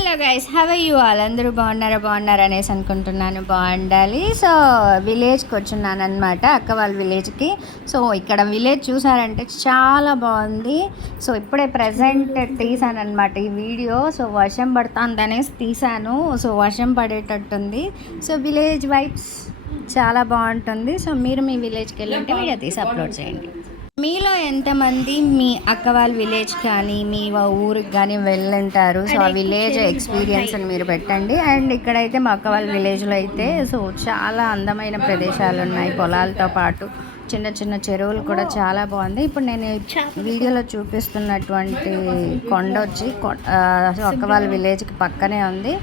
Hello guys, have you all? అందరూ బాగున్నారా అనేసి అనుకుంటున్నాను. బాగుండాలి. సో విలేజ్కి వచ్చున్నాను అనమాట, అక్క వాళ్ళ విలేజ్కి. సో ఇక్కడ విలేజ్ చూసారంటే చాలా బాగుంది. సో ఇప్పుడే ప్రజెంట్ తీసాను అనమాట ఈ వీడియో. సో వర్షం పడుతుంది అనేసి తీసాను. సో వర్షం పడేటట్టుంది. సో విలేజ్ వైబ్స్ చాలా బాగుంటుంది. సో మీరు మీ విలేజ్కి వెళ్ళంటే వీడియో తీసి అప్లోడ్ చేయండి. మీలో ఎంతమంది మీ అక్క వాళ్ళ విలేజ్ కానీ మీ ఊరికి కానీ వెళ్ళుంటారు? సో ఆ విలేజ్ ఎక్స్పీరియన్స్ అని మీరు పెట్టండి. అండ్ ఇక్కడైతే మా అక్క వాళ్ళ విలేజ్లో అయితే సో చాలా అందమైన ప్రదేశాలు ఉన్నాయి. పొలాలతో పాటు చిన్న చిన్న చెరువులు కూడా చాలా బాగుంది. ఇప్పుడు నేను వీడియోలో చూపిస్తున్నటువంటి కొండ వచ్చి అక్క వాళ్ళ విలేజ్కి పక్కనే ఉంది.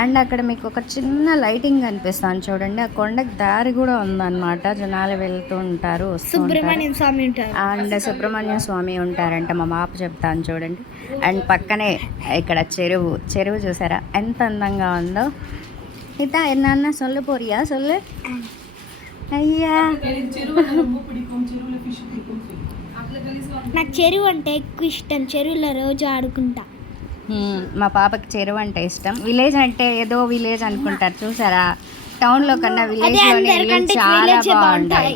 అండ్ అక్కడ మీకు ఒక చిన్న లైటింగ్ కనిపిస్తాను చూడండి. ఆ కొండకి దారి కూడా ఉందన్నమాట. జనాలు వెళ్తూ ఉంటారు, సుబ్రహ్మణ్యం స్వామి ఉంటారు. అండ్ సుబ్రహ్మణ్య స్వామి ఉంటారంట. మా మాప చెప్తాను చూడండి. అండ్ పక్కనే ఇక్కడ చెరువు చూసారా ఎంత అందంగా ఉందో. ఇదా ఎన్న సొల్లు పోరియా సొల్లు అయ్యా. నాకు చెరువు అంటే ఎక్కువ ఇష్టం. చెరువులో రోజు ఆడుకుంటా. మా పాపకి చెరువు అంటే ఇష్టం. విలేజ్ అంటే ఏదో విలేజ్ అనుకుంటారు చూసారా. టౌన్లో కన్నా విలేజ్ చాలా బాగుంటాయి.